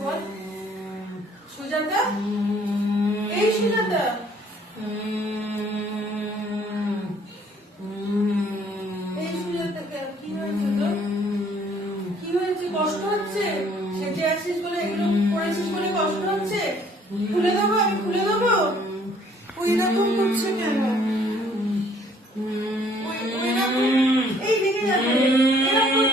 বল সুজাতা, এই সুজাতা, এই সুজাতা, কি হয়েছে তোর? কি হয়েছে? কষ্ট হচ্ছে? সেজে আছিস বলে, এগুলো পড়েছিস বলে কষ্ট হচ্ছে? খুলে দেবো? আমি খুলে দেবো? ওই রকম করছে কেন? এই লেগে যাবে, এরকম